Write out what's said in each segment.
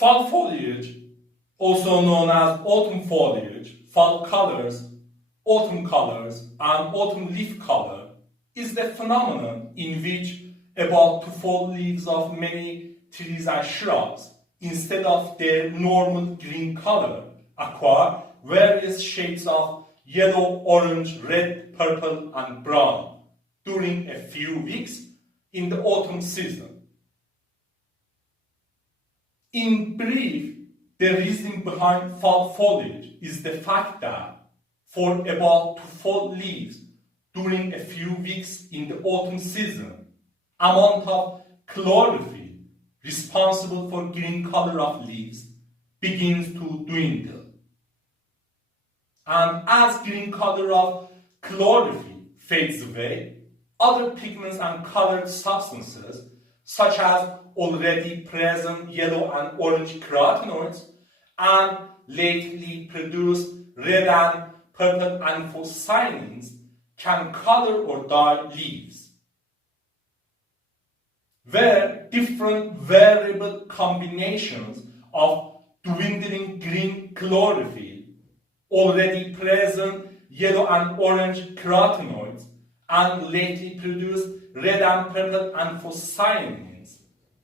Fall foliage, also known as autumn foliage, fall colors, autumn colors, and autumn leaf color, is the phenomenon in which about to fall leaves of many trees and shrubs, instead of their normal green color, acquire various shades of yellow, orange, red, purple, and brown during a few weeks in the autumn season. In brief, the reason behind fall foliage is the fact that for about to fall leaves during a few weeks in the autumn season, amount of chlorophyll responsible for green color of leaves begins to dwindle. And as green color of chlorophyll fades away, other pigments and colored substances, such as already present yellow and orange carotenoids and lately produced red and purple anthocyanins, can color or dye leaves, where different variable combinations of dwindling green chlorophyll, already present yellow and orange carotenoids, and lately produced red and purple anthocyanins,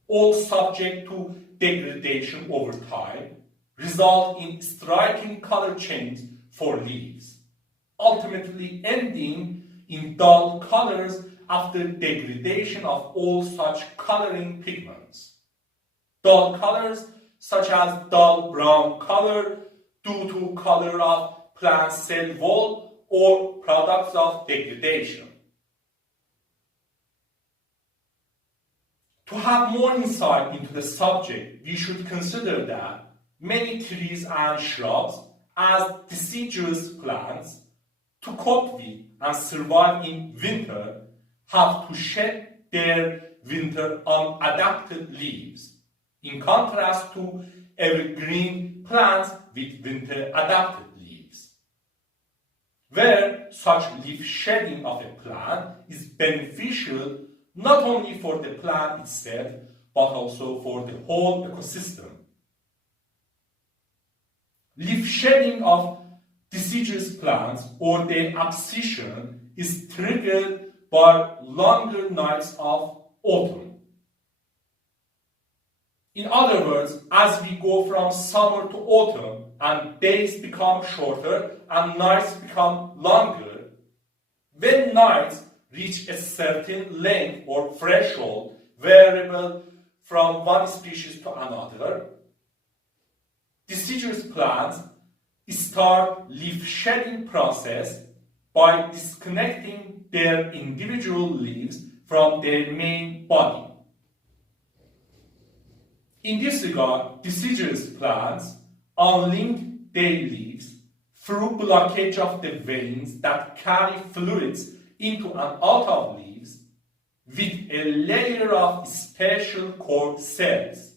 all subject to degradation over time, result in striking color change for leaves, ultimately ending in dull colors after degradation of all such coloring pigments. Dull colors such as dull brown color due to color of plant cell wall or products of degradation. To have more insight into the subject, we should consider that many trees and shrubs, as deciduous plants, to cope with and survive in winter, have to shed their winter unadapted leaves, in contrast to evergreen plants with winter adapted leaves, where such leaf shedding of a plant is beneficial not only for the plant itself, but also for the whole ecosystem. Leaf shedding of deciduous plants or their abscission is triggered by longer nights of autumn. In other words, as we go from summer to autumn and days become shorter and nights become longer, when nights reach a certain length or threshold variable from one species to another, deciduous plants start leaf shedding process by disconnecting their individual leaves from their main body. In this regard, deciduous plants unlink their leaves through blockage of the veins that carry fluids into and out of leaves with a layer of special cord cells.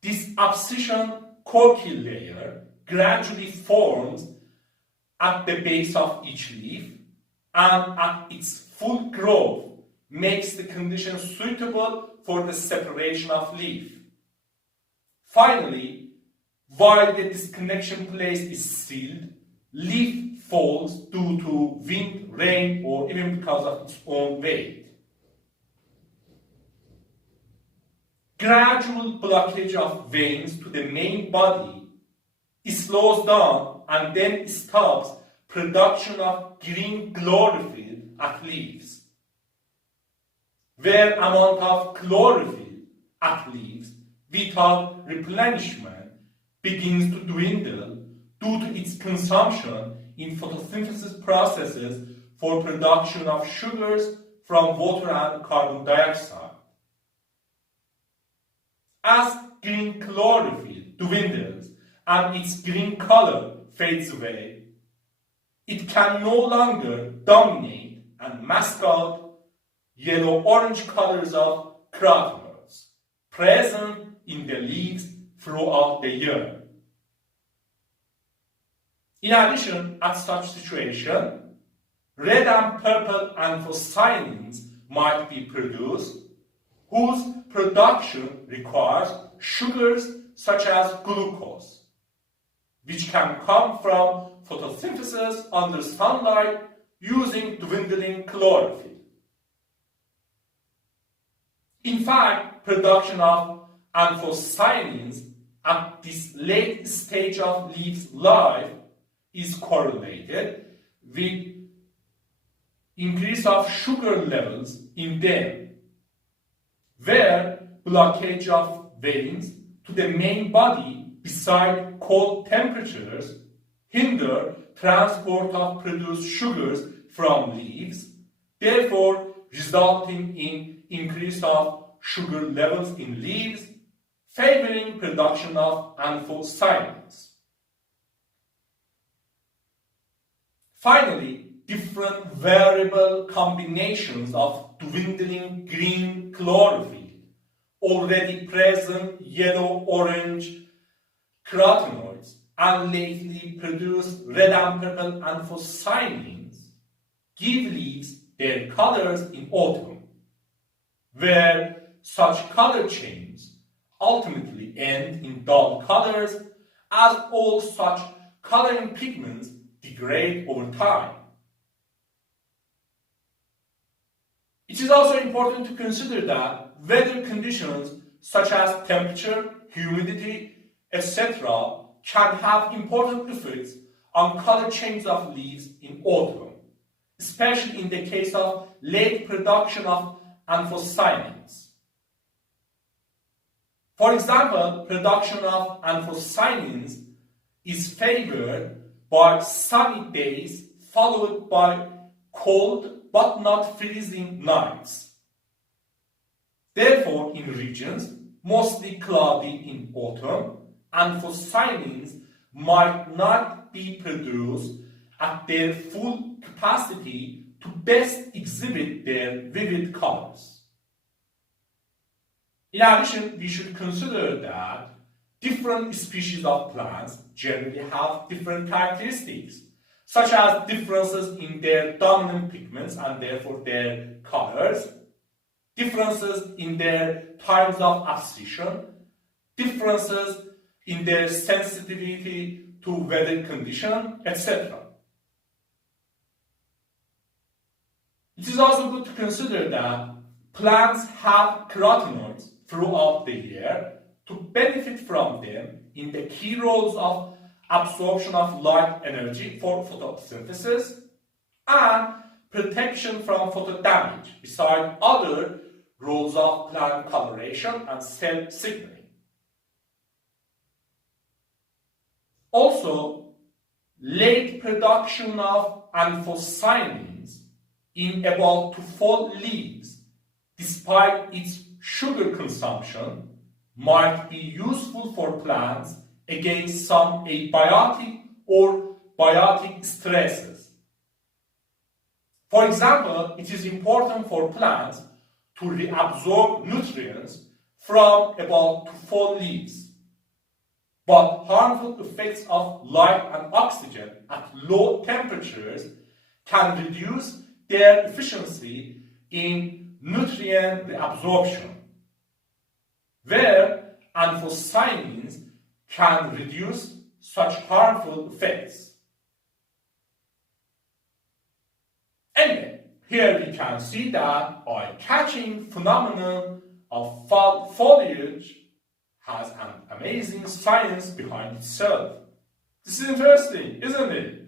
This abscission corky layer gradually forms at the base of each leaf and at its full growth makes the condition suitable for the separation of leaf. Finally, while the disconnection place is sealed, leaf falls due to wind, rain, or even because of its own weight. Gradual blockage of veins to the main body slows down and then stops production of green chlorophyll at leaves, where amount of chlorophyll at leaves without replenishment begins to dwindle due to its consumption in photosynthesis processes for production of sugars from water and carbon dioxide. As green chlorophyll dwindles and its green color fades away, it can no longer dominate and mask out yellow-orange colors of carotenoids present in the leaves throughout the year. In addition, at such situation, red and purple anthocyanins might be produced, whose production requires sugars such as glucose, which can come from photosynthesis under sunlight using dwindling chlorophyll. In fact, production of anthocyanins at this late stage of leaf's life is correlated with increase of sugar levels in them, where blockage of veins to the main body beside cold temperatures hinder transport of produced sugars from leaves, therefore resulting in increase of sugar levels in leaves, favoring production of anthocyanins. Finally, different variable combinations of dwindling green chlorophyll, already present yellow-orange carotenoids, and lately produced red and purple anthocyanins, give leaves their colors in autumn, where such color changes ultimately end in dull colors, as all such coloring pigments degrade over time. It is also important to consider that weather conditions such as temperature, humidity, etc. can have important effects on color change of leaves in autumn, especially in the case of late production of anthocyanins. For example, production of anthocyanins is favored by sunny days followed by cold but not freezing nights. Therefore, in regions mostly cloudy in autumn, anthocyanins might not be produced at their full capacity to best exhibit their vivid colors. In addition, we should consider that different species of plants generally have different characteristics, such as differences in their dominant pigments and therefore their colors, differences in their times of abscission, differences in their sensitivity to weather condition, etc. It is also good to consider that plants have carotenoids throughout the year to benefit from them in the key roles of absorption of light energy for photosynthesis and protection from photodamage, beside other roles of plant coloration and cell signaling. Also, late production of anthocyanins in about to fall leaves, despite its sugar consumption, might be useful for plants against some abiotic or biotic stresses. For example, it is important for plants to reabsorb nutrients from about to fall leaves, but harmful effects of light and oxygen at low temperatures can reduce their efficiency in nutrient reabsorption, where anthocyanins can reduce such harmful effects. Anyway, here we can see that eye-catching phenomenon of foliage has an amazing science behind itself. This is interesting, isn't it?